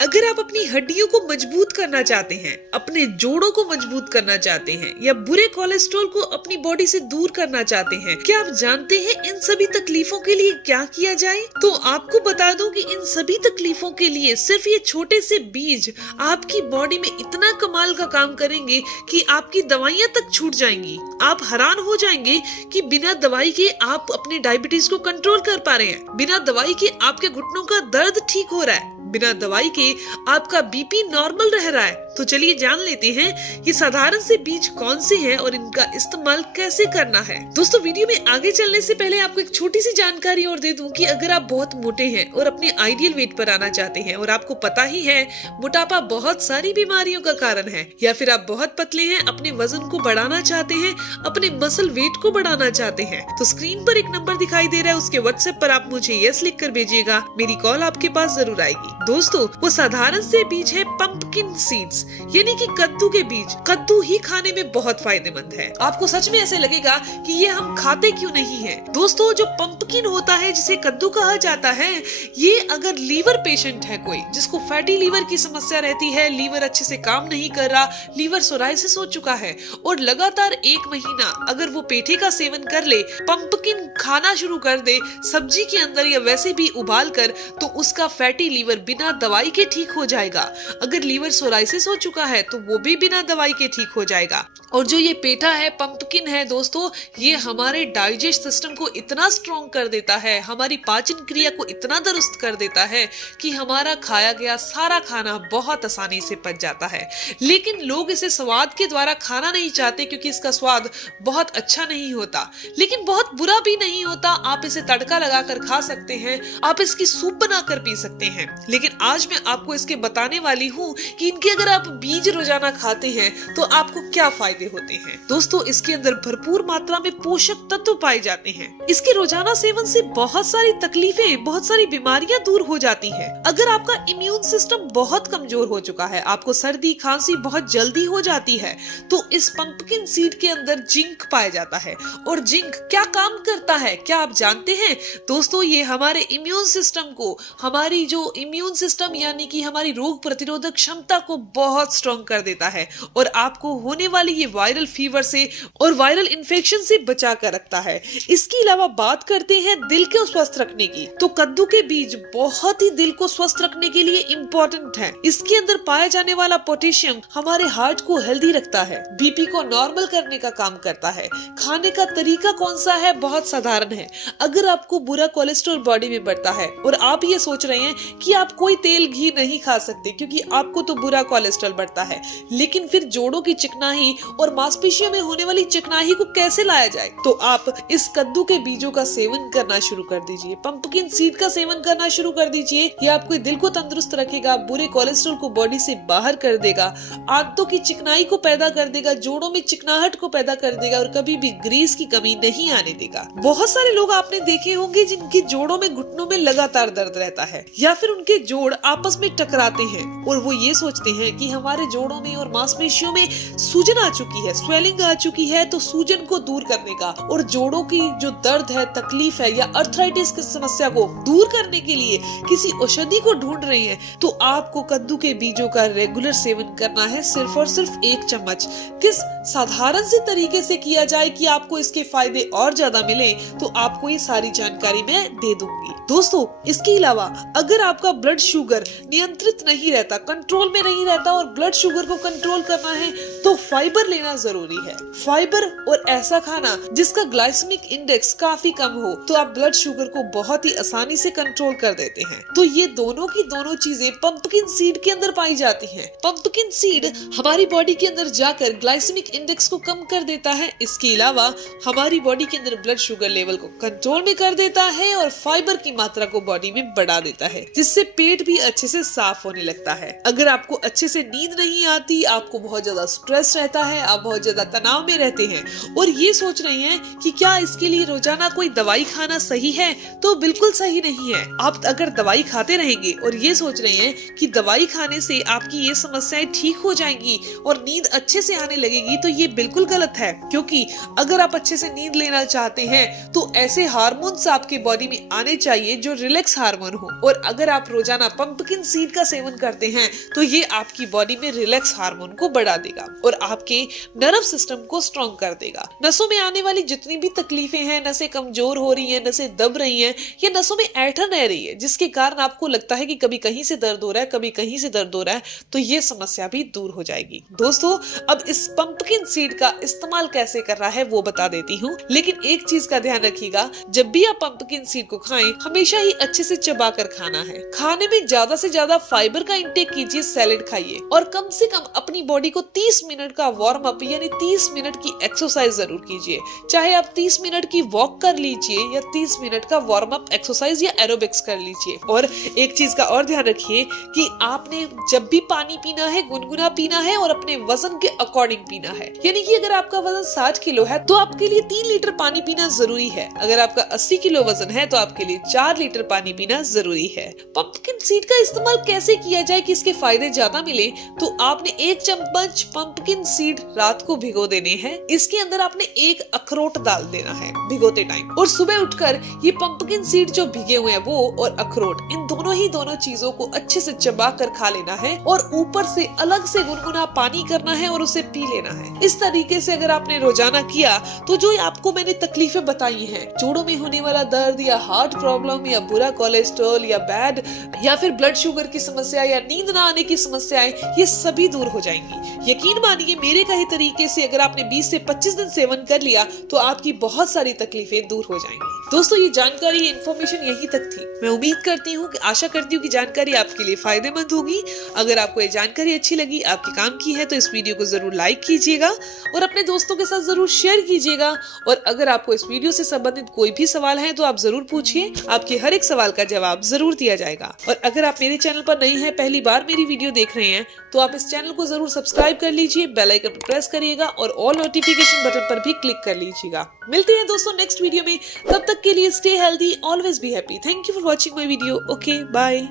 अगर आप अपनी हड्डियों को मजबूत करना चाहते हैं, अपने जोड़ों को मजबूत करना चाहते हैं या बुरे कोलेस्ट्रॉल को अपनी बॉडी से दूर करना चाहते हैं, क्या आप जानते हैं इन सभी तकलीफों के लिए क्या किया जाए? तो आपको बता दूं कि इन सभी तकलीफों के लिए सिर्फ ये छोटे से बीज आपकी बॉडी में इतना कमाल का काम करेंगे कि आपकी दवाइयां तक छूट जाएंगी। आप हैरान हो जाएंगे कि बिना दवाई के आप अपने डायबिटीज को कंट्रोल कर पा रहे हैं, बिना दवाई के आपके घुटनों का दर्द ठीक हो रहा है, बिना दवाई के आपका बीपी नॉर्मल रह रहा है। तो चलिए जान लेते हैं ये साधारण से बीज कौन से हैं और इनका इस्तेमाल कैसे करना है। दोस्तों, वीडियो में आगे चलने से पहले आपको एक छोटी सी जानकारी और दे दूं कि अगर आप बहुत मोटे हैं और अपने आइडियल वेट पर आना चाहते हैं और आपको पता ही है मोटापा बहुत सारी बीमारियों का कारण है, या फिर आप बहुत पतले हैं, अपने वजन को बढ़ाना चाहते हैं, अपने मसल वेट को बढ़ाना चाहते हैं, तो स्क्रीन पर एक नंबर दिखाई दे रहा है, उसके व्हाट्सएप पर आप मुझे यस लिख कर भेजिएगा। मेरी कॉल आपके पास जरूर आएगी। दोस्तों, वो साधारण से बीज है पंपकिन सीड्स, यानी कि कद्दू के बीज। कद्दू ही खाने में बहुत फायदेमंद है। आपको सच में ऐसे लगेगा कि ये हम खाते क्यों नहीं हैं। दोस्तों, जो पंपकिन होता है, जिसे कद्दू कहा जाता है, ये अगर लीवर पेशेंट है कोई जिसको फैटी लीवर की समस्या रहती है, लीवर अच्छे से काम नहीं कर रहा, लीवर सोराइसिस हो चुका है और लगातार 1 महीना अगर वो पेठे का सेवन कर ले, पंपकिन खाना शुरू कर दे सब्जी के अंदर या वैसे भी उबाल कर, तो उसका फैटी लीवर बिना दवाई के ठीक हो जाएगा। अगर लीवर सोराइसिस हो चुका है तो वो भी बिना दवाई के ठीक हो जाएगा। और जो ये पेठा है, पंपकिन है दोस्तों, ये हमारे डाइजेस्ट सिस्टम को इतना स्ट्रॉन्ग कर देता है, हमारी पाचन क्रिया को इतना दुरुस्त कर देता है कि हमारा खाया गया सारा खाना बहुत आसानी से पच जाता है। लेकिन लोग इसे स्वाद के द्वारा खाना नहीं चाहते क्योंकि इसका स्वाद बहुत अच्छा नहीं होता, लेकिन बहुत बुरा भी नहीं होता। आप इसे तड़का लगाकर खा सकते हैं, आप इसकी सूप बनाकर पी सकते हैं। लेकिन आज मैं आपको इसके बताने वाली हूँ कि इनके अगर आप बीज रोजाना खाते हैं तो आपको क्या फायदे होते हैं। दोस्तों, इसके अंदर भरपूर मात्रा में पोषक तत्व पाए जाते हैं। इसके रोजाना सेवन से बहुत सारी तकलीफें, बहुत सारी बीमारियां दूर हो जाती हैं। अगर आपका इम्यून सिस्टम बहुत कमजोर हो चुका है, आपको सर्दी खांसी बहुत जल्दी हो जाती है, तो इस पंपकिन सीड के अंदर जिंक पाया जाता है। और जिंक क्या काम करता है, क्या आप जानते हैं? दोस्तों, ये हमारे इम्यून सिस्टम को, हमारी जो इम्यून सिस्टम यानी कि हमारी रोग प्रतिरोधक क्षमता को बहुत स्ट्रॉन्ग कर देता है और आपको होने वाली ये वायरल फीवर से और वायरल इन्फेक्शन से बचा कर रखता है। इसके अलावा बात करते हैं दिल को स्वस्थ रखने की, तो कद्दू के बीज बहुत ही दिल को स्वस्थ रखने के लिए इम्पोर्टेंट है। इसके अंदर पाया जाने वाला पोटेशियम हमारे हार्ट को हेल्दी रखता है, बीपी को नॉर्मल करने का काम करता है। खाने का तरीका कौन सा है? बहुत साधारण है। अगर आपको बुरा कोलेस्ट्रॉल बॉडी में बढ़ता है और आप ये सोच रहे हैं कि आप कोई तेल घी नहीं खा सकते क्योंकि आपको तो बुरा कोलेस्ट्रॉल बढ़ता है, लेकिन फिर जोड़ों की चिकनाई और मांसपेशियों में होने वाली चिकनाई को कैसे लाया जाए? तो आप इस कद्दू के बीजों का सेवन करना शुरू कर दीजिए, पंपकिन सीड का सेवन करना शुरू कर दीजिए। ये आपके दिल को तंदुरुस्त रखेगा, बुरे कोलेस्ट्रॉल को बॉडी से बाहर कर देगा, आंतों की चिकनाई को पैदा कर देगा, जोड़ों में चिकनाहट को पैदा कर देगा और कभी भी ग्रीस की कमी नहीं आने देगा। बहुत सारे लोग आपने देखे होंगे जिनके जोड़ों में, घुटनों में लगातार दर्द रहता है, या फिर उनके जोड़ आपस में टकराते हैं और वो ये सोचते हैं कि हमारे जोड़ों में और मांसपेशियों में सूजन आ चुकी है, स्वेलिंग आ चुकी है, तो सूजन को दूर करने का और जोड़ों की जो दर्द है, तकलीफ है या अर्थराइटिस की समस्या को दूर करने के लिए किसी औषधि को ढूंढ रहे हैं, तो आपको कद्दू के बीजों का रेगुलर सेवन करना है, सिर्फ और सिर्फ 1 चम्मच। किस साधारण से तरीके से किया जाए कि आपको इसके फायदे और ज्यादा मिले, तो आपको ये सारी जानकारी मैं दे दूंगी। दोस्तों, इसके अलावा अगर आपका ब्लड शुगर नियंत्रित नहीं रहता, कंट्रोल में नहीं रहता और ब्लड शुगर को कंट्रोल करना है, तो फाइबर लेना जरूरी है। फाइबर और ऐसा खाना जिसका ग्लाइसेमिक इंडेक्स काफी कम हो, तो आप ब्लड शुगर को बहुत ही आसानी से कंट्रोल कर देते हैं। तो ये दोनों की दोनों चीजें पंपकिन सीड के अंदर पाई जाती हैं। पंपकिन सीड हमारी बॉडी के अंदर जाकर ग्लाइसेमिक इंडेक्स को कम कर देता है। इसके अलावा हमारी बॉडी के अंदर ब्लड शुगर लेवल को कंट्रोल में कर देता है और फाइबर की मात्रा को बॉडी में बढ़ा देता है, जिससे पेट भी अच्छे से साफ होने लगता है। अगर आपको अच्छे से नींद नहीं आती, आपको बहुत ज्यादा स्ट्रेस रहता है, आप बहुत ज्यादा तनाव में रहते हैं और ये सोच रहे हैं कि क्या इसके लिए रोजाना कोई दवाई खाना सही है, तो बिल्कुल सही नहीं है। आप अगर दवाई खाते रहेंगे और ये सोच रहे हैं कि दवाई खाने से आपकी ये समस्याएं ठीक हो जाएंगी और नींद अच्छे से आने लगेगी, तो ये बिल्कुल गलत है। क्योंकि अगर आप अच्छे से नींद लेना चाहते हैं तो ऐसे हार्मोन्स आपकी बॉडी में आने चाहिए जो रिलैक्स हार्मोन हो, और अगर आप रोजाना पंपकिन सीड का सेवन करते हैं तो ये आपकी बॉडी में रिलैक्स हार्मोन को बढ़ा देगा और आपके नर्व सिस्टम को स्ट्रॉन्ग कर देगा। नसों में आने वाली जितनी भी तकलीफें हैं, नसें कमजोर हो रही हैं, नसें दब रही हैं या नसों में ऐंठन रह रही है जिसके कारण आपको लगता है कि कभी कहीं से दर्द हो रहा है, कभी कहीं से दर्द हो रहा है, तो ये समस्या भी दूर हो जाएगी। दोस्तों, अब इस पंपकिन सीड का इस्तेमाल कैसे कर रहा है वो बता देती हूँ, लेकिन एक चीज का ध्यान रखिएगा, जब भी आप पंपकिन सीड को खाएं हमेशा ही अच्छे से चबा कर खाना है। खाने में ज्यादा से ज्यादा फाइबर का इंटेक कीजिए, सैलेड खाइए और कम से कम अपनी बॉडी को 30 मिनट का वार्म अप यानी 30 मिनट की एक्सरसाइज जरूर कीजिए। चाहे आप 30 मिनट की वॉक कर लीजिए या 30 मिनट का वार्म अप एक्सरसाइज या एरोबिक्स कर लीजिए। और एक चीज का और ध्यान रखिए कि आपने जब भी पानी पीना है गुनगुना पीना है और अपने वजन के अकॉर्डिंग पीना है। यानी कि अगर आपका वजन 60 किलो है तो आपके लिए 3 लीटर पानी पीना जरूरी है। अगर आपका 80 किलो वजन है तो आपके लिए 4 लीटर पानी पीना जरूरी है। पंपकिन सीड का इस्तेमाल कैसे किया जाए कि इसके फायदे ज्यादा मिले, तो आपने 1 चम्मच पंपकिन सीड रात को भिगो देने हैं। इसके अंदर आपने 1 अखरोट डाल देना है भिगोते टाइम, और सुबह उठकर ये पंपकिन सीड जो भिगे हुए हैं वो और अखरोट, इन दोनों चीजों को अच्छे से चबा कर खा लेना है और ऊपर से अलग से गुनगुना पानी करना है और उसे पी लेना है। इस तरीके से अगर आपने रोजाना किया तो जो आपको मैंने तकलीफें बताई हैं, जोड़ों में होने वाला दर्द या हार्ट प्रॉब्लम या बुरा कोलेस्ट्रॉल या बैड या फिर ब्लड शुगर की समस्या या नींद ना आने की समस्याएं, ये सभी दूर हो जाएंगी। यकीन मानिए, मेरे कहे तरीके से अगर आपने 20 से 25 दिन सेवन कर लिया तो आपकी बहुत सारी तकलीफें दूर हो जाएंगी। दोस्तों, ये जानकारी, ये इन्फॉर्मेशन यहीं तक थी। मैं उम्मीद करती हूँ कि आशा करती हूँ कि जानकारी आपके लिए फायदेमंद होगी। अगर आपको ये जानकारी अच्छी लगी, आपके काम की है, तो इस वीडियो को जरूर लाइक कीजिएगा और अपने दोस्तों के साथ जरूर शेयर कीजिएगा। और अगर आपको इस वीडियो से संबंधित कोई भी सवाल है तो आप जरूर पूछिए, आपके हर एक सवाल का जवाब जरूर दिया जाएगा। और अगर आप मेरे चैनल पर नए हैं, पहली बार मेरी वीडियो देख रहे हैं, तो आप इस चैनल को जरूर सब्सक्राइब कर लीजिए, बेल आइकन पर प्रेस करिएगा और ऑल नोटिफिकेशन बटन पर भी क्लिक कर लीजिएगा। मिलते हैं दोस्तों नेक्स्ट वीडियो में, तब तक के लिए stay healthy, always be happy. Thank you for watching my video. Okay, bye.